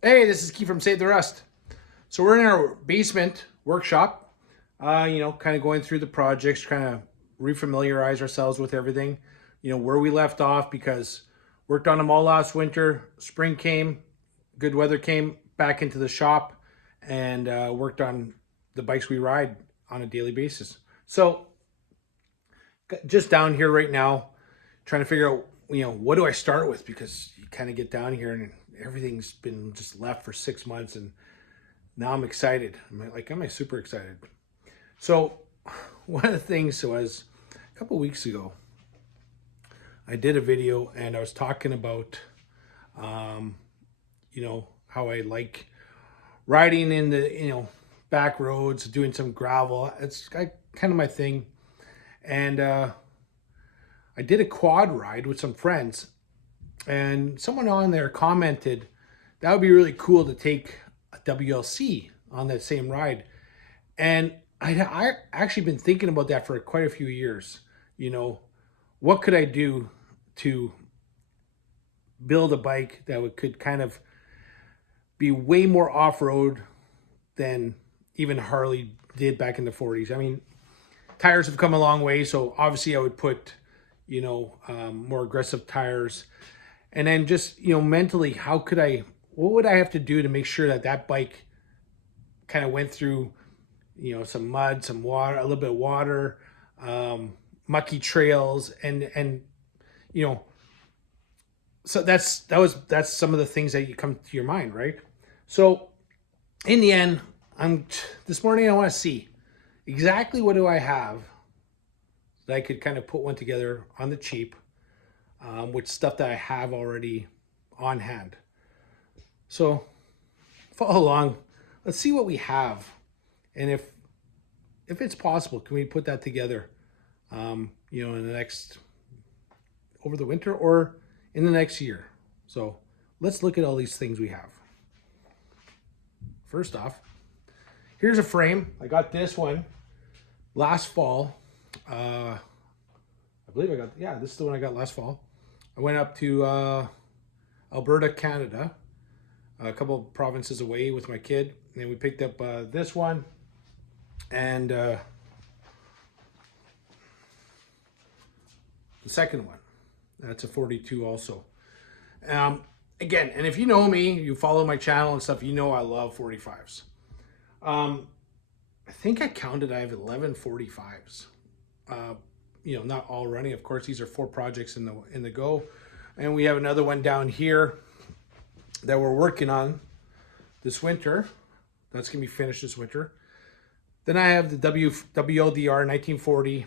Hey, this is Keith from Save the Rust. So we're in our basement workshop, kind of going through the projects, trying to refamiliarize ourselves with everything, where we left off because worked on them all last winter. Spring came, good weather came, back into the shop and worked on the bikes we ride on a daily basis. So just down here right now, trying to figure out, what do I start with because you kind of get down here and everything's been just left for 6 months and now I'm excited. Am I super excited? So one of the things was a couple weeks ago, I did a video and I was talking about, how I like riding in the, back roads, doing some gravel. It's kind of my thing. And I did a quad ride with some friends and someone on there commented that would be really cool to take a WLC on that same ride. And I actually been thinking about that for quite a few years. What could I do to build a bike that could kind of be way more off-road than even Harley did back in the 40s. I mean, tires have come a long way, so obviously I would put, more aggressive tires. And then just, mentally, what would I have to do to make sure that that bike kind of went through, some mud, some water, a little bit of water, mucky trails, and you know, so that's some of the things that you come to your mind, right? So in the end, this morning I want to see exactly what do I have that I could kind of put one together on the cheap, with stuff that I have already on hand. So follow along. Let's see what we have, and if it's possible, can we put that together? In the next over the winter or in the next year. So let's look at all these things we have. First off, here's a frame. I got this one last fall. I believe this is the one I got last fall. I went up to Alberta, Canada, a couple of provinces away with my kid, and we picked up this one and the second one. That's a 42 also. Again, and if you know me, you follow my channel and stuff, I love 45s. I think I counted, I have 11 45s. Not all running. Of course, these are 4 projects in the go. And we have another one down here that we're working on this winter. That's going to be finished this winter. Then I have the WLDR 1940.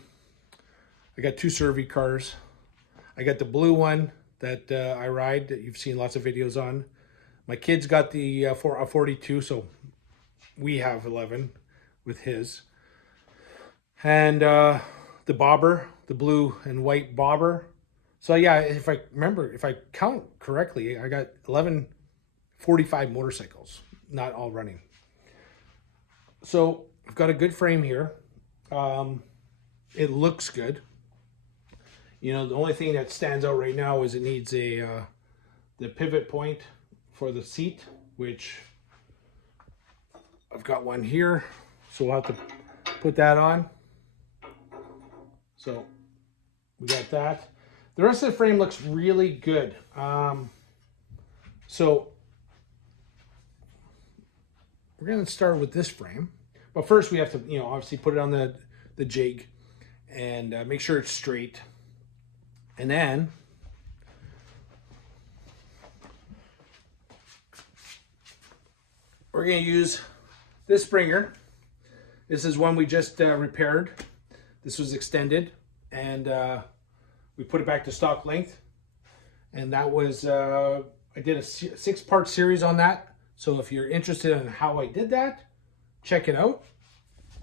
I got 2 Survey cars. I got the blue one that I ride that you've seen lots of videos on. My kid's got the 42, so we have 11 with his. And the bobber, the blue and white bobber. So yeah, if I count correctly, I got 11 45 motorcycles, not all running. So I've got a good frame here. It looks good. The only thing that stands out right now is it needs the pivot point for the seat, which I've got one here. So we'll have to put that on. So we got that. The rest of the frame looks really good. So we're going to start with this frame. But first we have to, obviously put it on the jig and make sure it's straight. And then we're going to use this springer. This is one we just repaired. This was extended and we put it back to stock length. And that was, I did a 6-part series on that. So if you're interested in how I did that, check it out.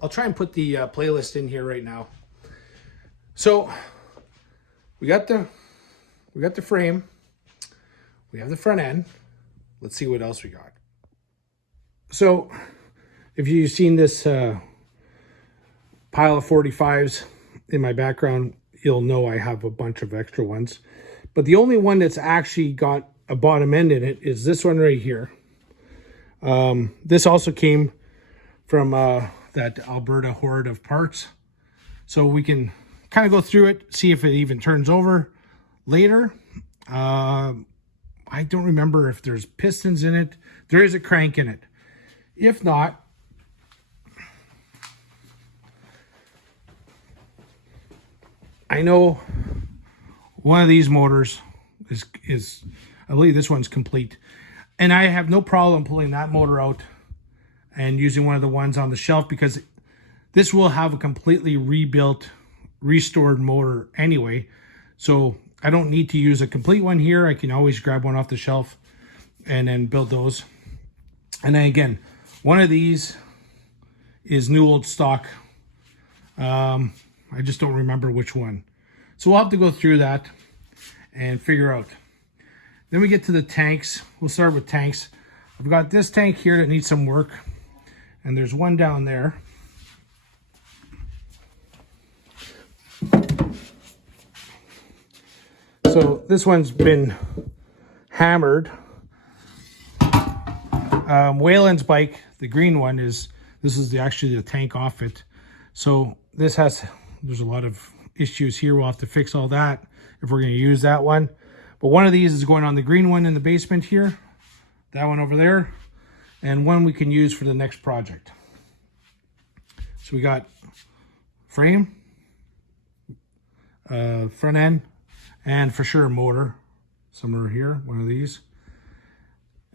I'll try and put the playlist in here right now. So we got the frame. We have the front end. Let's see what else we got. So if you've seen this pile of 45s in my background, you'll know I have a bunch of extra ones. But the only one that's actually got a bottom end in it is this one right here. This also came from that Alberta hoard of parts. So we can kind of go through it, see if it even turns over later. I don't remember if there's pistons in it. There is a crank in it. If not, I know one of these motors is I believe this one's complete. And I have no problem pulling that motor out and using one of the ones on the shelf, because this will have a completely rebuilt, restored motor anyway. So I don't need to use a complete one here. I can always grab one off the shelf and then build those. And then again, one of these is new old stock. I just don't remember which one. So we'll have to go through that and figure out. Then we get to the tanks. We'll start with tanks. I've got this tank here that needs some work, and there's one down there. So this one's been hammered. Wayland's bike, the green one, this is actually the tank off it. So there's a lot of issues here. We'll have to fix all that if we're going to use that one. But one of these is going on the green one in the basement here. That one over there. And one we can use for the next project. So we got frame, front end, and for sure a motor. Somewhere here, one of these.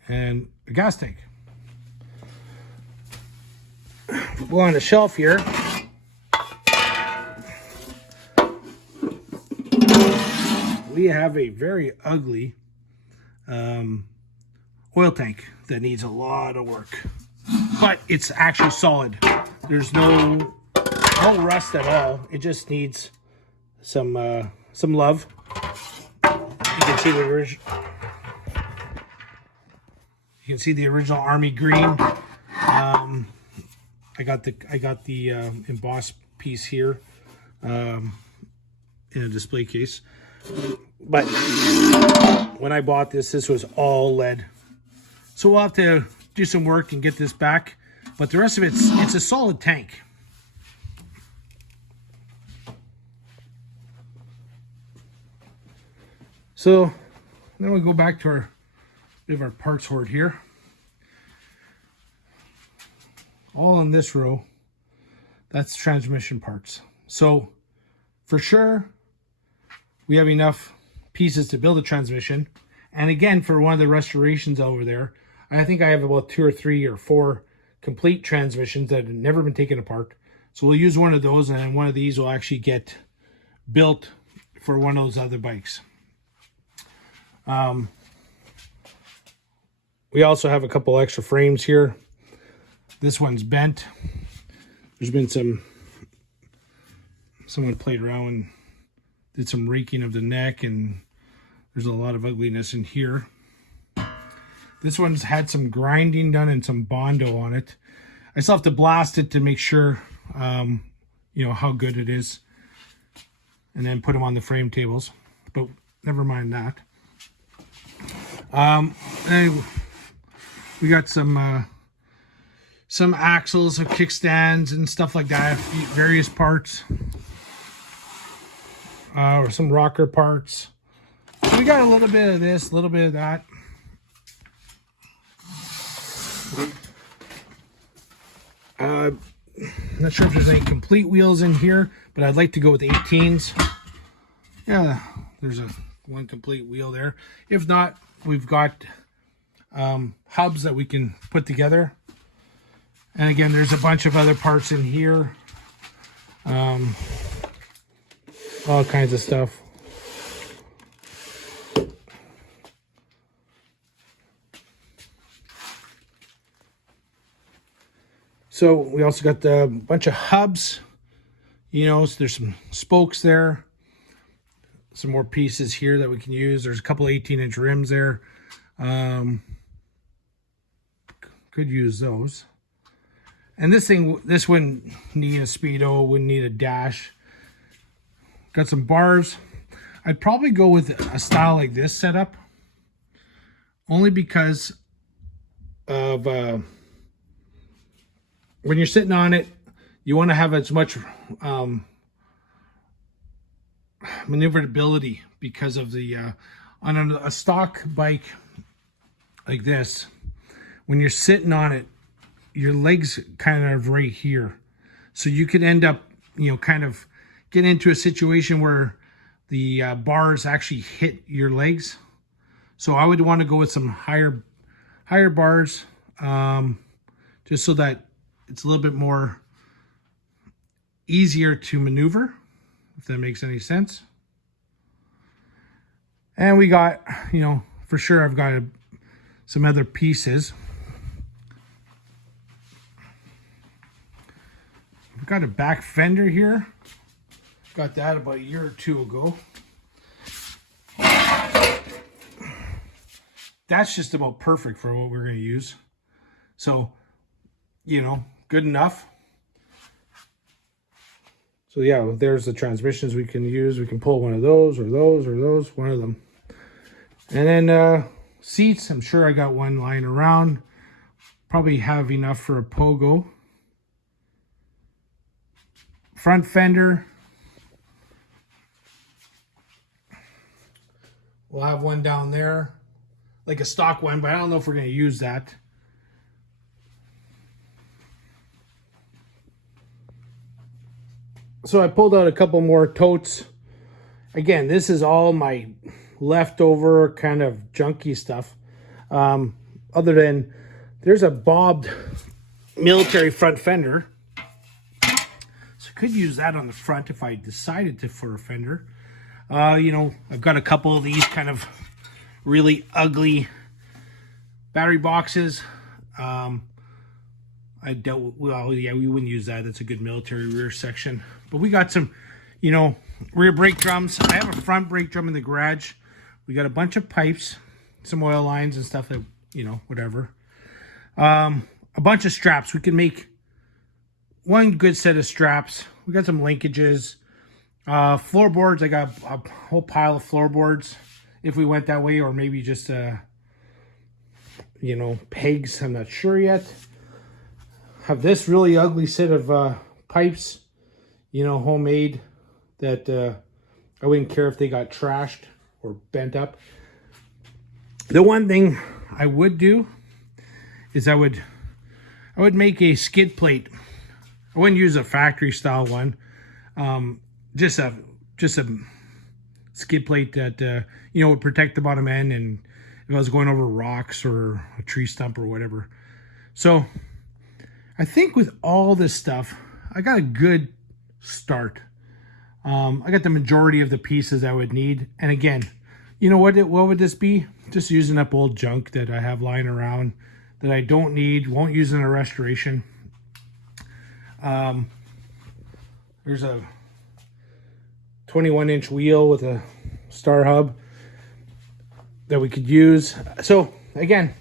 And a gas tank. Go on the shelf here. We have a very ugly oil tank that needs a lot of work, but it's actually solid. There's no rust at all. It just needs some love. You can see the original. You can see the original Army green. I got the embossed piece here in a display case. But when I bought this was all lead. So we'll have to do some work and get this back. But the rest of it's a solid tank. So then we go back to our parts hoard here. All in this row, that's transmission parts. So for sure, we have enough pieces to build a transmission. And again, for one of the restorations over there, I think I have about 2 or 3 or 4 complete transmissions that have never been taken apart. So we'll use one of those, and then one of these will actually get built for one of those other bikes. We also have a couple extra frames here. This one's bent. There's been someone played around and did some raking of the neck, and there's a lot of ugliness in here. This one's had some grinding done and some Bondo on it. I still have to blast it to make sure, you know, how good it is, and then put them on the frame tables, but never mind that. And we got some axles of kickstands and stuff like that, various parts, or some rocker parts. So we got a little bit of this, a little bit of that. I'm not sure if there's any complete wheels in here, but I'd like to go with 18s. Yeah, there's one complete wheel there. If not, we've got hubs that we can put together. And again, there's a bunch of other parts in here. All kinds of stuff. So we also got a bunch of hubs. You know, so there's some spokes there. Some more pieces here that we can use. There's a couple 18-inch rims there. Could use those. And this wouldn't need a speedo, wouldn't need a dash. Got some bars. I'd probably go with a style like this setup, only because of when you're sitting on it, you want to have as much maneuverability, because of the on a stock bike like this, when you're sitting on it, your legs kind of right here, so you could end up, you know, kind of get into a situation where the bars actually hit your legs. So I would want to go with some higher bars, just so that it's a little bit more easier to maneuver, if that makes any sense. And we got, you know, for sure I've got some other pieces. We've got a back fender here. Got that about a year or two ago. That's just about perfect for what we're going to use. So, you know, good enough. So yeah, there's the transmissions we can use. We can pull one of those or those or those, one of them. And then seats, I'm sure I got one lying around. Probably have enough for a pogo. Front fender. We'll have one down there, like a stock one, but I don't know if we're going to use that. So I pulled out a couple more totes. Again, this is all my leftover kind of junky stuff. Other than there's a bobbed military front fender. So I could use that on the front if I decided to for a fender. You know, I've got a couple of these kind of really ugly battery boxes. I dealt with, well, yeah, we wouldn't use that. That's a good military rear section. But we got some, you know, rear brake drums. I have a front brake drum in the garage. We got a bunch of pipes, some oil lines and stuff that, you know, whatever. A bunch of straps. We can make one good set of straps. We got some linkages. Floorboards. I got a whole pile of floorboards if we went that way, or maybe just, you know, pegs. I'm not sure yet. Have this really ugly set of pipes, you know, homemade, that I wouldn't care if they got trashed or bent up. The one thing I would do is I would make a skid plate. I wouldn't use a factory style one. Just a skid plate that you know, would protect the bottom end, and if I was going over rocks or a tree stump or whatever. So I think with all this stuff, I got a good start. I got the majority of the pieces I would need. And again, you know what would this be? Just using up old junk that I have lying around that I don't need, won't use in a restoration. There's a 21-inch wheel with a star hub that we could use. So again,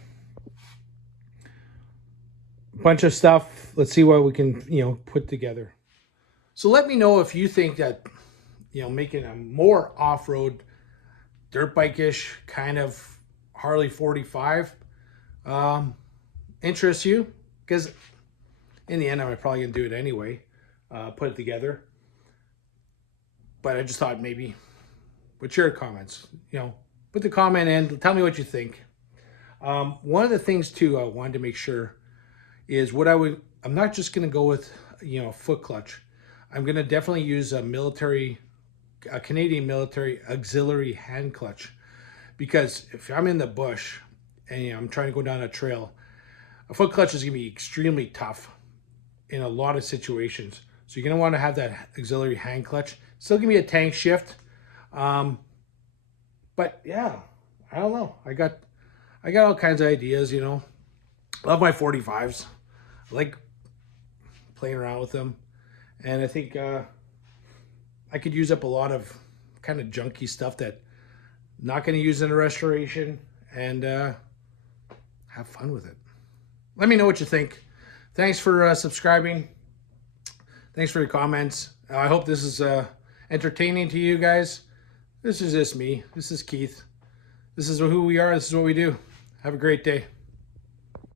bunch of stuff. Let's see what we can, you know, put together. So let me know if you think that, you know, making a more off-road dirt bike-ish kind of Harley 45 interests you, because in the end I'm probably gonna do it anyway, put it together. But I just thought maybe, what's your comments? You know, put the comment in, tell me what you think. One of the things too I wanted to make sure is I'm not just going to go with, you know, a foot clutch. I'm going to definitely use a Canadian military auxiliary hand clutch, because if I'm in the bush and, you know, I'm trying to go down a trail, a foot clutch is going to be extremely tough in a lot of situations. So you're going to want to have that auxiliary hand clutch. Still give me a tank shift. But yeah, I don't know. I got all kinds of ideas, you know. Love my 45s. I like playing around with them. And I think I could use up a lot of kind of junky stuff that I'm not going to use in a restoration, and have fun with it. Let me know what you think. Thanks for subscribing. Thanks for your comments. I hope this is entertaining to you guys. This is just me. This is Keith. This is who we are. This is what we do. Have a great day.